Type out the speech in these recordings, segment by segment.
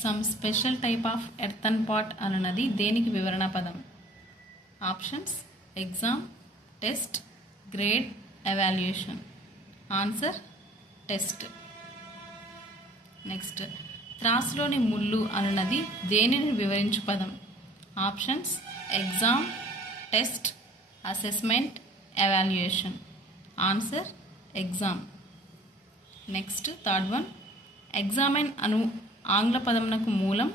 Some special type of earthen pot అనున్నది దేనికి వివరణ పదం? Options: exam, test, grade, evaluation. Answer: test. Next, త్రాసులోని ముళ్ళు అనున్నది దేనిని వివరించు పదం? Options: exam, test, assessment, evaluation. Answer: exam. Next, third one. Examine అను ఆంగ్ల పదమునకు మూలం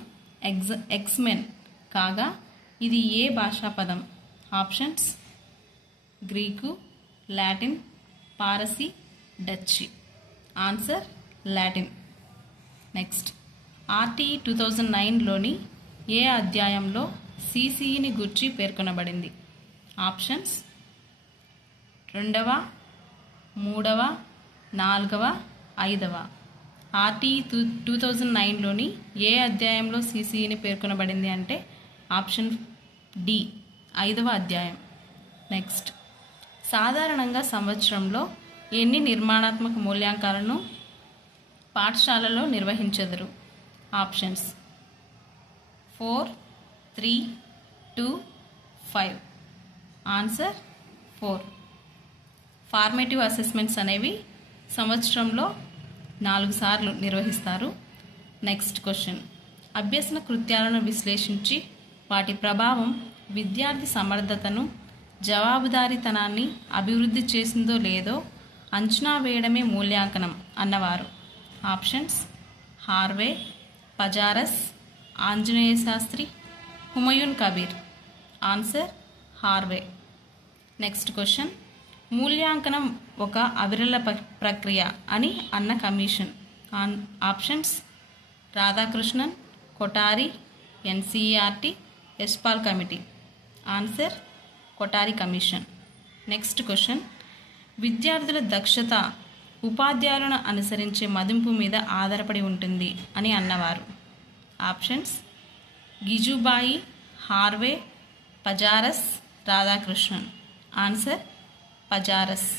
ఎక్స్మెన్ కాగా ఇది ఏ భాషా పదం? ఆప్షన్స్: గ్రీకు, లాటిన్, పారసీ, Dutch. Answer: Latin. Next, RTE 2009లోని ఏ అధ్యాయంలో సిసిఈని గూర్చి పేర్కొనబడింది? ఆప్షన్స్: 2వ, 3వ, 4వ, 5వ. ఆర్టీఈ 2009లోని ఏ అధ్యాయంలో సిసిఈని పేర్కొనబడింది అంటే ఆప్షన్ డి, 5వ అధ్యాయం. నెక్స్ట్, సాధారణంగా సంవత్సరంలో ఎన్ని నిర్మాణాత్మక మూల్యాంకాలను పాఠశాలలో నిర్వహించెదరు? ఆప్షన్స్: 4, 3, 2, 5. ఆన్సర్: 4. ఫార్మేటివ్ అసెస్మెంట్స్ అనేవి సంవత్సరంలో 4 సార్లు నిర్వహిస్తారు. Next question. అభ్యసన కృత్యాలను విశ్లేషించి వాటి ప్రభావం విద్యార్థి సమర్థతను, జవాబుదారీతనాన్ని అభివృద్ధి చేసిందో లేదో అంచనా వేయడమే మూల్యాంకనం అన్నవారు? ఆప్షన్స్: హార్వే, పజారస్, Anjaneya Sastri, Humayun Kabir. Answer: Harvey. Next question. మూల్యాంకనం ఒక అవిరళ ప్రక్రియ అని అన్న commission? Options: Radhakrishnan, Kothari, NCERT, Yashpal committee. Answer: Kothari commission. Next question. విద్యార్థుల దక్షత ఉపాధ్యాయులను అనుసరించే మదింపు మీద ఆధారపడి ఉంటుంది అని అన్నవారు? ఆప్షన్స్: గిజుబాయి, హార్వే, పజారస్, రాధాకృష్ణన్. ఆన్సర్: పజారస్.